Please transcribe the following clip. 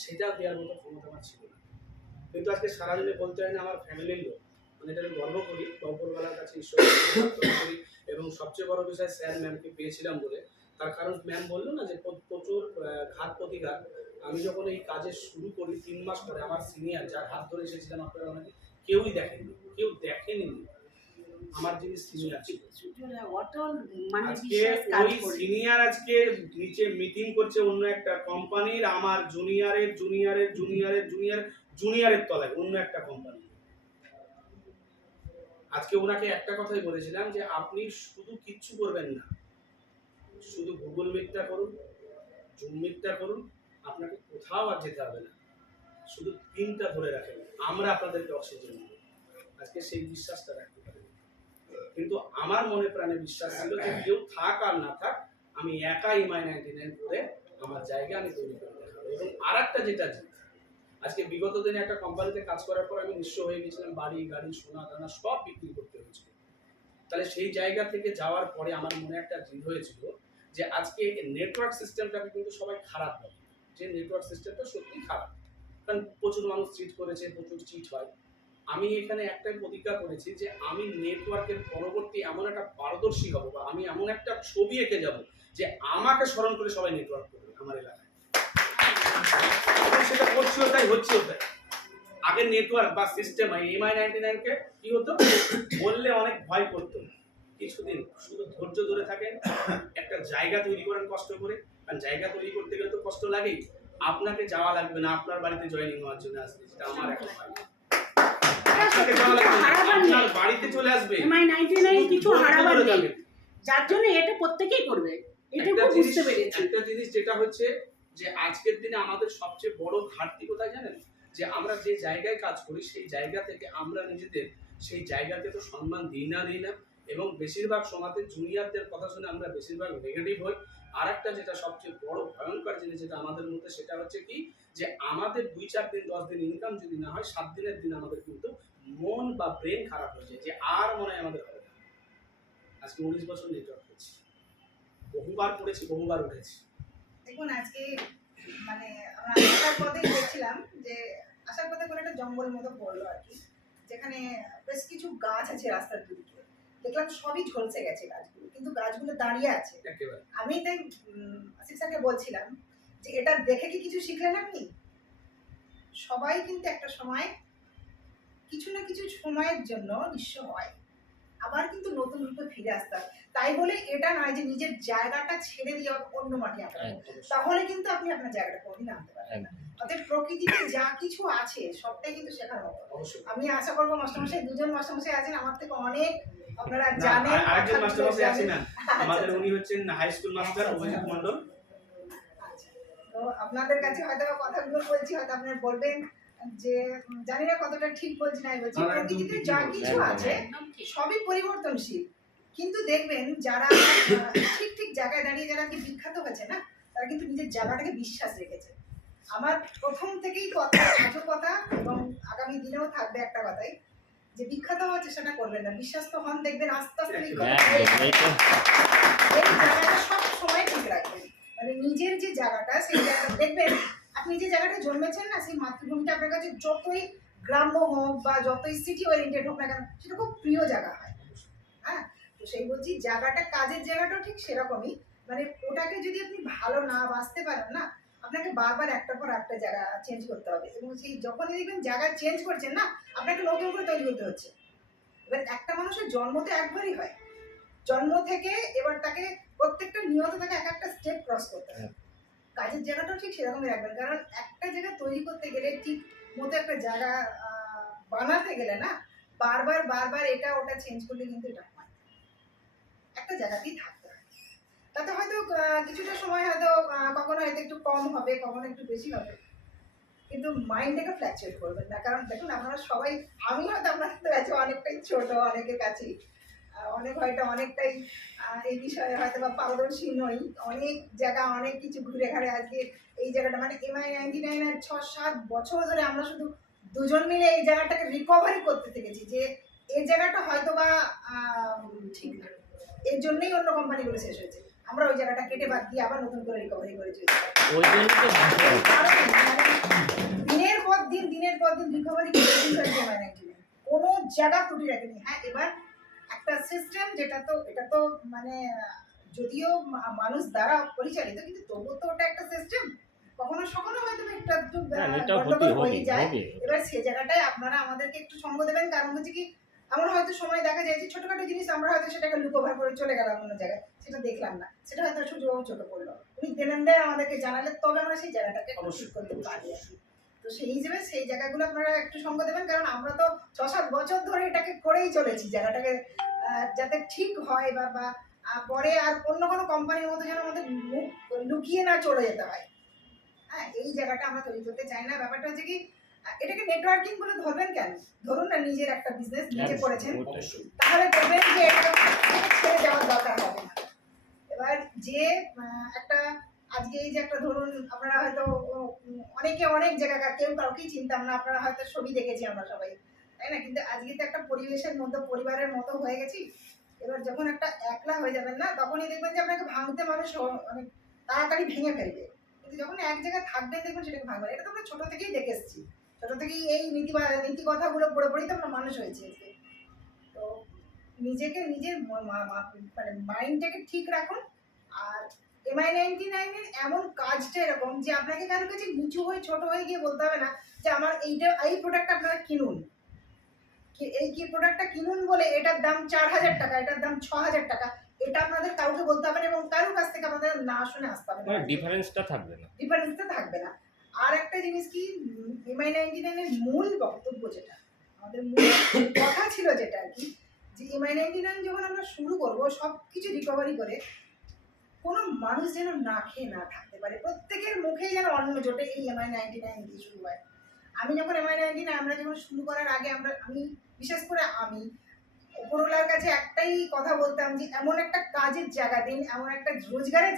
সেটাও দেওয়ার মতো ক্ষমতা আমার ছিল না। কিন্তু আজকে সারাদিনে বলতে হয় না আমার ফ্যামিলির লোক, মানে এটা আমি গর্ব করি, উপরওয়ালার কাছে ঈশ্বরের কাছে প্রার্থনা করি। এবং সবচেয়ে বড় বিষয় স্যার ম্যামকে পেয়েছিলাম বলে, তার কারণ ম্যাম বললো না যে প্রচুর ঘাত প্রতিঘাত। আমি যখন এই কাজে শুরু করি 3 মাস পরে আমার সিনিয়র যার হাত ধরে এসেছিলাম আপনারা অনেকে কেউই দেখেনি, কেউ দেখেনি আমার যিনি সিনিয়র ছিল। আজকে ওই সিনিয়র আজকে নিচে মিটিং করছে অন্য একটা কোম্পানির, আমার জুনিয়রের জুনিয়রের জুনিয়রের জুনিয়র জুনিয়রের তলায় অন্য একটা কোম্পানি। আজকে ওনাকে একটা কথাই বলেছিলাম যে আপনি শুধু কিচ্ছু করবেন না, শুধু গুগল মিটটা করুন, জুম মিটটা করুন, আপনাকে কোথাও আর যেতে হবে না, শুধু পিনটা ধরে রাখেন, আমরা আপনাদেরকে অক্সিজেন দেব। আজকে সেই বিশ্বাসটা রাখতে পারেন। কিন্তু আমার মনে প্রাণে বিশ্বাস ছিল যে কেউ থাক আর না থাক, আমি একাই MI99 করে আমার জায়গা আমি তৈরি করে দেখাবো। এবং আর একটা যেটা আজকে বিগত দিনে একটা কোম্পানিতে কাজ করার পর আমি নিঃস্ব হয়ে গেছিলাম, বাড়ি গাড়ি সোনা দানা সব বিক্রি করতে হয়েছিল। তাহলে সেই জায়গা থেকে যাওয়ার পরে আমার মনে একটা জিদ হয়েছিল যে আজকে নেটওয়ার্ক সিস্টেমটাকে কিন্তু সবাই খারাপ বলে, যে নেটওয়ার্ক সিস্টেমটা সত্যি খারাপ, কারণ প্রচুর মানুষ চিট করেছে, প্রচুর চিট হয়। আমি এখানে একটাই প্রতিজ্ঞা করেছি যে আমি নেটওয়ার্কের পরবর্তী এমন একটা পারদর্শী হব, বা আমি এমন একটা ছবি এঁকে যাব যে আমাকে স্মরণ করে সবাই নেটওয়ার্ক করবে আমার এলাকায়। সেটা করছিও তাই, হচ্ছেও তাই। আগে নেটওয়ার্ক বা সিস্টেম MI99 কে কি হতো বললে অনেক ভয় করতো। কিছুদিন শুধু ধৈর্য ধরে থাকেন, একটা জায়গা তৈরি করেন কষ্ট করে, কারণ জায়গা তৈরি করতে গেলে তো কষ্ট লাগেই। আপনাকে যাওয়া লাগবে না, আপনার বাড়িতে জয়েনিং হওয়ার জন্য আসবে, যেটা আমার এখন আপনাকে যাওয়া লাগবে না, আপনার বাড়িতে চলে আসবে। MI99 কিছু হারাবার নেই, যার জন্য এটা প্রত্যেকেই করবে। এটা বুঝতে পেরেছি। একটা জিনিস যেটা হচ্ছে যে আজকের দিনে আমাদের সবচেয়ে বড় ঘাটতি কোথায় জানেন, যে আমরা যে জায়গায় কাজ করি সেই জায়গা থেকে আমরা নিজেদের সেই জায়গাকে তো সম্মান দিই না। এবং বেশিরভাগ সমাজের জুনিয়রদের কথা শুনে আমরা বেশিরভাগ নেগেটিভ হই। আর একটা যেটা সবচেয়ে বড় ভয়ঙ্কর জিনিস যেটা আমাদের মধ্যে, সেটা হচ্ছে কি যে আমাদের 2-4 দিন 10 দিন ইনকাম যদি না হয়, 7 দিনের দিন আমাদের কিন্তু মন বা ব্রেন খারাপ হয়ে যায়, যে আর মনে হয় আমাদের হবে না। আজকে 19 বছর নেটওয়ার্ক করছি, বহুবার পড়েছি, বহুবার উঠেছি। দেখুন আজকে মানে আমরা আসার পথেই দেখছিলাম যে আসার পথে কোনো একটা জঙ্গল মতো পড়লো আর কি, যেখানে বেশ কিছু গাছ আছে রাস্তার দুদিকে, দেখলাম সবই ঝলসে গেছে গাছগুলো, কিন্তু গাছগুলো দাঁড়িয়ে আছে। আমি তাই আসিফ স্যারকে বলছিলাম যে এটা দেখে কি কিছু শিখলেন আপনি? সবাই কিন্তু একটা সময় কিছু না কিছু সময়ের জন্য নিঃস্ব হয়, আবার কিন্তু নতুন রূপে ফিরে আসতে হয়। তাই বলে এটা নয় যে নিজের জায়গাটা ছেড়ে দিয়ে অন্য মাটি আঁকড়াবেন, তাহলে কিন্তু আপনি আপনার জায়গাটা কোনোদিন আনতে পারবেন না। অর্থাৎ প্রকৃতিতে যা কিছু আছে সবটাই কিন্তু শেখার মতো। আমি আশা করবো মাস্টারমশাই, দুজন মাস্টারমশাই আছেন আমার থেকে অনেক, আপনারা জানেন। আরেকজন মাস্টারমশাই আছেন না আমাদের, উনি হচ্ছেন হাই স্কুল মাস্টার অভিজিৎ মণ্ডল। তো আপনাদের কাছে হয়তো কথাগুলো বলছি, হয়তো আপনারা বলবেন যে জানি না কতটা ঠিক বলছি না বলছি, প্রকৃতিতে যা কিছু আছে সবই পরিবর্তনশীল। কিন্তু দেখবেন যারা ঠিক ঠিক জায়গায় দাঁড়িয়ে যারা কি বিখ্যাত হয়েছে না, তারা কিন্তু নিজের জায়গাটাকে বিশ্বাস রেখেছে। আমার প্রথম থেকেই কথা, আজও কথা এবং আগামী দিনেও থাকবে একটা কথাই, যে বিখ্যাত হওয়ার চেষ্টাটা করবেন না, বিশ্বাস তো হন, দেখবেন আস্তে আস্তে এই জায়গাটা সব সময় ঠিক রাখবেন। মানে নিজের যে জায়গাটা, সেই জায়গাটা দেখবেন আপনি যে জায়গাটায় জন্মেছেন না, সেই মাতৃভূমিটা আপনার কাছে যতই গ্রাম্য হোক বা যতই সিটি ওরিয়েন্টেড হোক না কেন, সেটা খুব প্রিয় জায়গা হয়। হ্যাঁ, তো সেই বলছি জায়গাটা, কাজের জায়গাটাও ঠিক সেরকমই। মানে ওটাকে যদি আপনি ভালো না বাঁচতে পারেন না, আপনাকে বারবার একটার পর একটা জায়গা চেঞ্জ করতে হবে। এবং সেই যখনই দেখবেন জায়গা চেঞ্জ করছেন না, আপনাকে নতুন করে তৈরি করতে হচ্ছে। এবার একটা মানুষের জন্ম তো একবারই হয়, জন্ম থেকে এবার তাকে প্রত্যেকটা নিয়ত তাকে এক একটা স্টেপ ক্রস করতে হবে। কাজের জায়গাটাও ঠিক সেরকমই রাখবেন, কারণ একটা জায়গা তৈরি করতে গেলে, ঠিক মতো একটা জায়গা বানাতে গেলে না, বারবার বারবার এটা ওটা চেঞ্জ করলে কিন্তু এটা হয়, একটা জায়গাতেই থাকতে হয়। তাতে হয়তো কিছুটা সময় হয়তো কখনো হয়তো একটু কম হবে, কখনো একটু বেশি হবে, কিন্তু মাইন্ডটাকে ফ্ল্যাকচুয়েট করবেন না। কারণ দেখুন আপনারা সবাই, আমি হয়তো আপনাদের কাছে অনেকটাই ছোট, অনেকের কাছেই অনেক হয়তো অনেকটাই এই বিষয়ে হয়তো বা পারদর্শী নই, অনেক জায়গা অনেক কিছু ঘুরে ঘাড়ে আজকে এই জায়গাটা, মানে MI99 আর 6-7 বছর ধরে আমরা শুধু দুজন মিলে এই জায়গাটাকে রিকভারি করতে থেকেছি, যে এই জায়গাটা হয়তো বা ঠিক না, এর জন্যই অন্য কোম্পানিগুলো শেষ হয়েছে, আমরা ওই জায়গাটা কেটে বাদ দিয়ে আবার নতুন করে রিকভারি করে চলছি। কোনোদিন রিকভারি কোনো জায়গা ত্রুটি রাখেনি। হ্যাঁ, এবার একটা সিস্টেম যেটা তো এটা তো মানে যদিও মানুষ দ্বারা পরিচালিত, কিন্তু তবুও তো ওটা একটা সিস্টেম। কখনো সখনো হয়তো একটু একটু হ্যাঁ, এটা গন্ডগোল হবে হয়ে যায়। হবে। এবার সে জায়গাটায় আপনারা আমাদেরকে একটু সঙ্গ দেবেন, কারণ হচ্ছে কি এমন হয়তো সময় দেখা যায় যে ছোটখাটো জিনিস আমরা হয়তো সেটাকে লুকোভার করে চলে গেলাম অন্য জায়গায়, সেটা দেখলাম না, সেটা হয়তো সূর্যবাবু চোখে পড়লো, উনি দেন আমাদেরকে জানালে তবে আমরা সেই জায়গাটাকে একটু ঠিক করতে পারি। তো সেই হিসেবে সেই জায়গাগুলো আপনারা একটু সঙ্গ দেবেন, কারণ আমরা তো 6-7 বছর ধরে এটাকে করেই চলেছি জায়গাটাকে যাতে ঠিক হয় বা বা পরে আর অন্য কোনো কোম্পানির মতো যেন আমাদের মুখ লুকিয়ে না চলে যেতে হয়। হ্যাঁ, এই জায়গাটা আমরা তৈরি করতে চাই না। ব্যাপারটা হচ্ছে কি এটাকে নেটওয়ার্কিং বলে ধরবেন কেন? ধরুন না নিজের একটা বিজনেস নিজে করেছেন, অবশ্যই। তাহলে দেখবেন যে এটা ছেড়ে যাওয়ার দরকার হবে না। এবার যে একটা আজকে এই যে একটা ধরুন আপনারা হয়তো অনেকে অনেক জায়গাকার, কেউ কাউকেই চিনতাম না, আপনারা হয়তো ছবি দেখেছি আমরা সবাই, তাই না? কিন্তু আজকে তো একটা পরিবেশের মধ্যে পরিবারের মতো হয়ে গেছি। এবার যখন একটা একলা হয়ে যাবেন না, তখনই দেখবেন যে আপনাকে ভাঙতে মানুষ অনেক তাড়াতাড়ি ভেঙে ফেলবে, কিন্তু যখন এক জায়গায় থাকবেন দেখবেন সেটাকে ভাঙবে। এটা তো আমরা ছোট থেকেই দেখে এসেছি, ছোট থেকেই এই নীতি কথাগুলো পড়ে পড়েই তো আমরা মানুষ হয়েছি আজকে। তো নিজেকে নিজের মানে মাইন্ডটাকে ঠিক রাখুন। আর MI99 এর এমন কাজটা এরকম যে আপনাকে কারোর কাছে নিচু হয়ে ছোট হয়ে গিয়ে বলতে হবে না যে আমার এই প্রোডাক্টটা আপনারা কিনুন, এই কি প্রোডাক্টটা কিনুন বলে এটার দাম 4000 টাকা, এটার দাম 6000 টাকা, এটা আপনাদের কাউকে বলতে হবে না, এবং কারোর কাছ থেকে আমাদের না শুনে আসতে হবে না। ডিফারেন্সটা থাকবে না। ডিফারেন্সটা থাকবে না। আর একটা জিনিস কি, MI99 এর মূল বক্তব্য যেটা, আমাদের মূল কথা ছিল যেটা আর কি, যে MI99 যখন আমরা শুরু করব সব কিছু রিকভারি করে, কোনো মানুষ যেন না খেয়ে না থাকতে পারে, প্রত্যেকের মুখেই যেন অন্ন জোটে এই MI99 দিয়ে শুরু হয়। আমি যখন MI99 আমরা যখন শুরু করার আগে আমি বিশেষ করে আমি উপরওয়ালার কাছে একটাই কথা বলতাম যে এমন একটা কাজের জায়গা দিন, এমন একটা রোজগারের